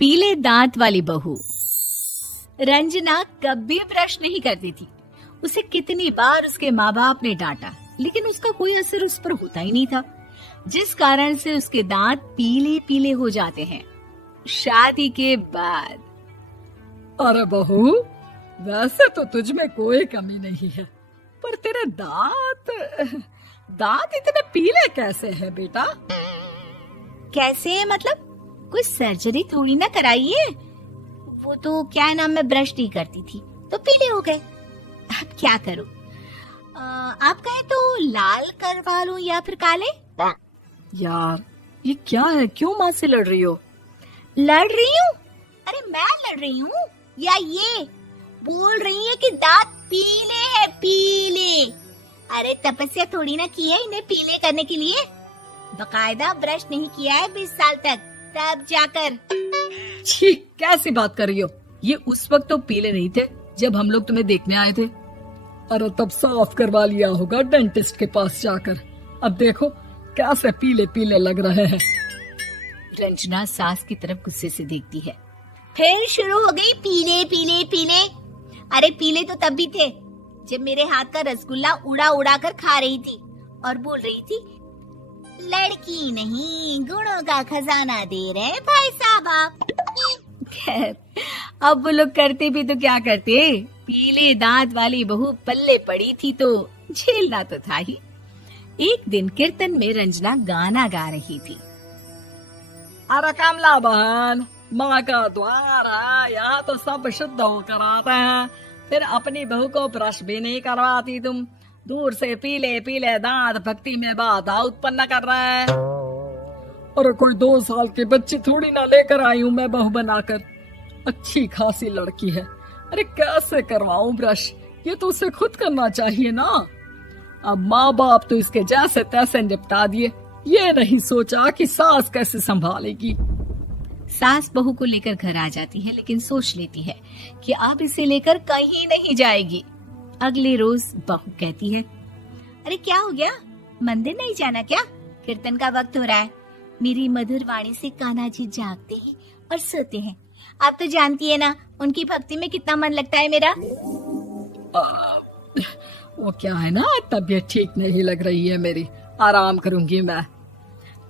पीले दांत वाली बहू। रंजना कभी ब्रश नहीं करती थी। उसे कितनी बार उसके माँ बाप ने डांटा, लेकिन उसका कोई असर उस पर होता ही नहीं था, जिस कारण से उसके दांत पीले पीले हो जाते हैं। शादी के बाद। अरे बहू, वैसे तो तुझ में कोई कमी नहीं है, पर तेरे दांत इतने पीले कैसे हैं बेटा? कैसे मतलब? कोई सर्जरी थोड़ी ना कराइए। वो तो क्या नाम, मैं ब्रश नहीं करती थी तो पीले हो गए। अब क्या करूं? आप कहे तो लाल करवा लूं या फिर काले? यार ये क्या है, क्यों माँ से लड़ रही हो? लड़ रही हूँ? अरे मैं लड़ रही हूँ या ये बोल रही है कि दांत पीले हैं, पीले। अरे तपस्या थोड़ी ना की है इन्हें पीले करने के लिए। बकायदा ब्रश नहीं किया है 20 साल तक, तब जाकर। छी, कैसी बात कर रही हो? ये उस वक्त तो पीले नहीं थे जब हम लोग तुम्हें देखने आए थे। अरे तब साफ करवा लिया होगा डेंटिस्ट के पास जाकर। अब देखो कैसे पीले पीले लग रहे हैं। रंजना सास की तरफ गुस्से से देखती है। फिर शुरू हो गई पीले पीले पीले। अरे पीले तो तब भी थे जब मेरे हाथ का रसगुल्ला उड़ा उड़ा कर खा रही थी और बोल रही थी, लड़की नहीं गुणों का खजाना दे रहे भाई साहब आप। खैर, अब वो लोग करते भी तो क्या करते, पीले दांत वाली बहू पल्ले पड़ी थी तो झेलना तो था ही। एक दिन कीर्तन में रंजना गाना गा रही थी। अरे कमला बहन, माँ का द्वार है, यहाँ तो सब शुद्ध होकर आते हैं, फिर अपनी बहू को ब्रश भी नहीं करवाती तुम। दूर से पीले पीले दांत भक्ति में बाधा उत्पन्न कर रहे हैं। अरे कोई 2 साल के बच्चे थोड़ी ना लेकर आई हूँ मैं बहू बनाकर। अच्छी खासी लड़की है, अरे कैसे करवाऊं ब्रश? ये तो उसे खुद करना चाहिए ना। अब माँ बाप तो इसके जैसे तैसे निपटा दिए, ये नहीं सोचा कि सास कैसे संभालेगी। सास बहू को लेकर घर आ जाती है, लेकिन सोच लेती है कि अब इसे लेकर कहीं नहीं जाएगी। अगले रोज बहू कहती है, अरे क्या हो गया, मंदिर नहीं जाना क्या? कीर्तन का वक्त हो रहा है। मेरी मधुर वाणी से कान्हा जी जागते हैं और सोते हैं। आप तो जानती है ना उनकी भक्ति में कितना मन लगता है मेरा। वो क्या है ना, तबीयत ठीक नहीं लग रही है मेरी, आराम करूंगी मैं।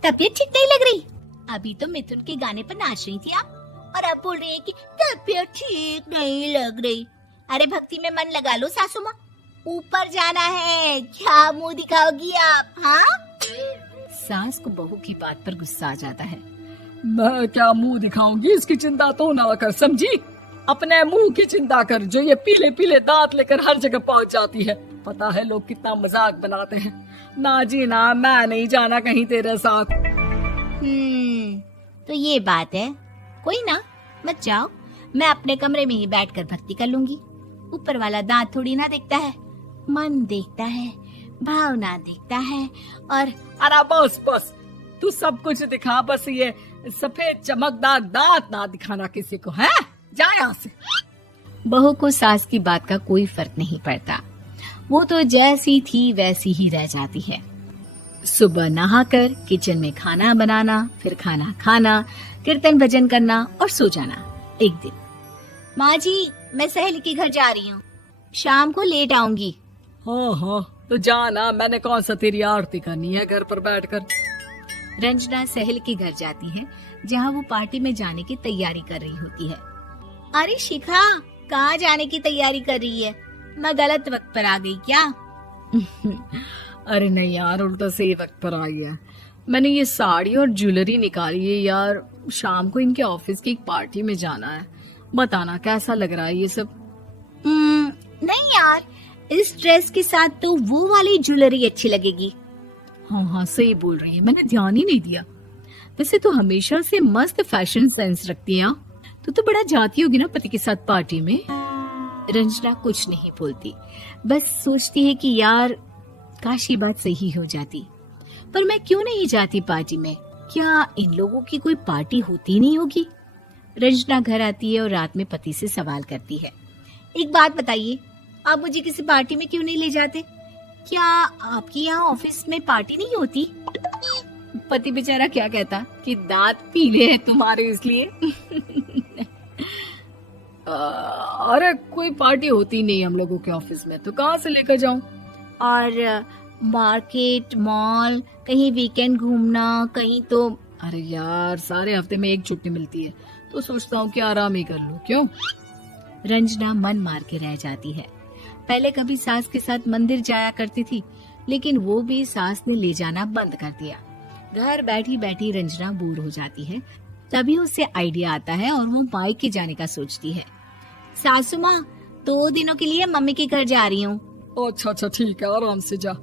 तबीयत ठीक नहीं लग रही? अभी तो मिथुन के गाने पर नाच रही थी आप, और अब बोल रही है कि तबीयत ठीक नहीं लग रही। अरे भक्ति में मन लगा लो सासू माँ, ऊपर जाना है, क्या मुंह दिखाओगी आप? हाँ? सास को बहू की बात पर गुस्सा आ जाता है। मैं क्या मुंह दिखाऊंगी, इसकी चिंता तो ना कर, समझी? अपने मुंह की चिंता कर, जो ये पीले पीले दांत लेकर हर जगह पहुंच जाती है। पता है लोग कितना मजाक बनाते हैं। ना जी ना, मैं नहीं जाना कहीं तेरे साथ। तो ये बात है। कोई ना, मत जाओ, मैं अपने कमरे में ही बैठकर भक्ति कर लूंगी। ऊपर वाला दांत थोड़ी ना देखता है, मन देखता है, भावना देखता है। और अरे बस बस, तू सब कुछ दिखा, बस ये सफेद चमकदार दांत ना दिखाना किसी को, है? जा यहाँ से। बहू को सास की बात का कोई फर्क नहीं पड़ता, वो तो जैसी थी वैसी ही रह जाती है। सुबह नहाकर किचन में खाना बनाना, फिर खाना खाना, कीर्तन भजन करना और सो जाना। एक दिन, माँ जी मैं सहेली के घर जा रही हूँ, शाम को लेट आऊंगी। हाँ, तो जाना, मैंने कौन सा तेरी आरती करनी है घर पर बैठकर। रंजना सहेली के घर जाती है, जहाँ वो पार्टी में जाने की तैयारी कर रही होती है। अरे शिखा, कहाँ जाने की तैयारी कर रही है? मैं गलत वक्त पर आ गई क्या? अरे नहीं यार, उल्टा सही वक्त पर आई है। मैंने ये साड़ी और ज्वेलरी निकाली है यार, शाम को इनके ऑफिस की एक पार्टी में जाना है। बताना कैसा लग रहा है ये सब? नहीं यार, इस ड्रेस के साथ तो वो वाली ज्वेलरी अच्छी लगेगी। हाँ, सही बोल रही है, मैंने ध्यान ही नहीं दिया। वैसे तो हमेशा से मस्त फैशन सेंस रखती है। तो बड़ा जाती होगी ना पति के साथ पार्टी में। रंजना कुछ नहीं बोलती, बस सोचती है कि यार काश ये बात सही हो जाती, पर मैं क्यों नहीं जाती पार्टी में? क्या इन लोगों की कोई पार्टी होती नहीं होगी? रंजना घर आती है और रात में पति से सवाल करती है, एक बात बताइए, आप मुझे किसी पार्टी में क्यों नहीं ले जाते? क्या आपकी यहाँ ऑफिस में पार्टी नहीं होती? पति बेचारा क्या कहता कि दांत पीले हैं तुम्हारे इसलिए। अरे कोई पार्टी होती नहीं हम लोगों के ऑफिस में, तो कहाँ से लेकर जाऊं? और मार्केट, मॉल, कहीं वीकेंड घूमना, कहीं तो। अरे यार सारे हफ्ते में एक छुट्टी मिलती है, तो सोचता हूँ कि आराम ही कर लूं। क्यों? रंजना मन मार के रह जाती है। पहले कभी सास के साथ मंदिर जाया करती थी, लेकिन वो भी सास ने ले जाना बंद कर दिया। घर बैठी बैठी रंजना बोर हो जाती है। तभी उसे आइडिया आता है और वो मायके जाने का सोचती है। सासू माँ, 2 दिनों के लिए मम्मी के घर जा रही हूँ। अच्छा ठीक है, आराम से जा।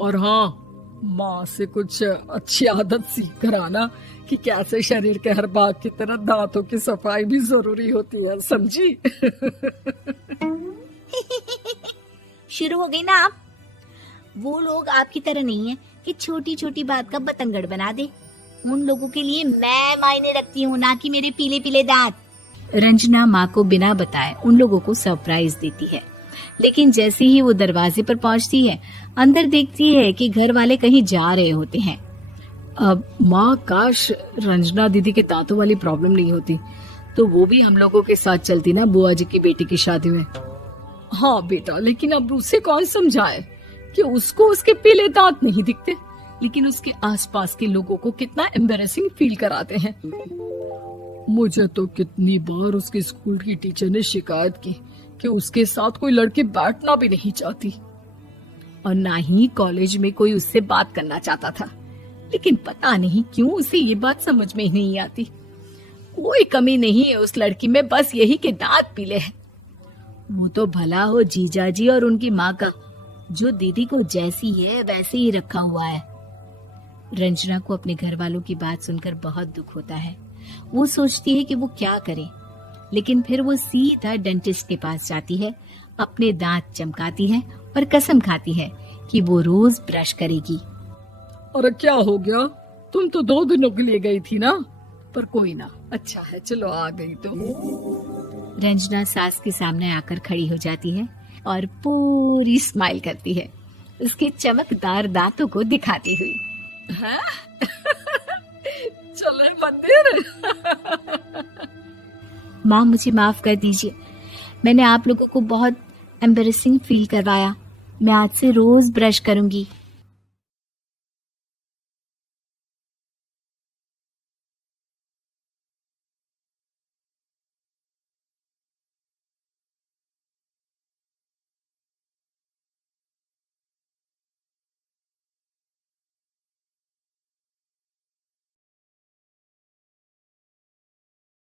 और हाँ, माँ से कुछ अच्छी आदत सीख कर आना कि कैसे शरीर के हर भाग की तरह दांतों की सफाई भी जरूरी होती है, समझी? शुरू हो गई ना आप। वो लोग आपकी तरह नहीं है कि छोटी छोटी बात का बतंगड़ बना दे। उन लोगों के लिए मैं मायने रखती हूँ, ना कि मेरे पीले पीले दांत। रंजना माँ को बिना बताए उन लोगों को सरप्राइज देती है, लेकिन जैसे ही वो दरवाजे पर पहुंचती है, अंदर देखती है कि घर वाले कहीं जा रहे होते हैं। अब माँ, काश रंजना दीदी के दांतों वाली प्रॉब्लम नहीं होती, तो वो भी हम लोगों के साथ चलती ना बुआ जी की बेटी की शादी में। हाँ बेटा, लेकिन अब उसे कौन समझाए कि उसको उसके पीले दांत नहीं दिखते, लेकिन उसके आसपास के लोगों को कितना एम्बैरेसिंग फील कराते हैं। मुझे तो कितनी बार उसके स्कूल की टीचर ने शिकायत की कि उसके साथ कोई लड़की बैठना भी नहीं चाहती, और ना ही कॉलेज में कोई उससे बात करना चाहता था। लेकिन पता नहीं क्यों उसे ये बात समझ में ही नहीं आती। कोई कमी नहीं है उस लड़की में, बस यही कि दांत पीले हैं। वो तो भला हो जीजाजी और उनकी माँ का, जो दीदी को जैसी है वैसे ही रखा हुआ है। रंजना को अपने घर वालों की बात सुनकर बहुत दुख होता है। वो सोचती है कि वो क्या करे, लेकिन फिर वो सीधा डेंटिस्ट के पास जाती है, अपने दांत चमकाती है और कसम खाती है कि वो रोज ब्रश करेगी। अरे क्या हो गया? तुम तो 2 दिनों के लिए गई थी ना, पर कोई ना, अच्छा है, चलो आ गई तो। रंजना सास के सामने आकर खड़ी हो जाती है और पूरी स्माइल करती है, उसके चमकदार दांतों को दिखाती हुई। है? चले मंदिर। माँ, मुझे माफ कर दीजिए, मैंने आप लोगों को बहुत एम्बैरेसिंग फील करवाया। मैं आज से रोज ब्रश करूंगी।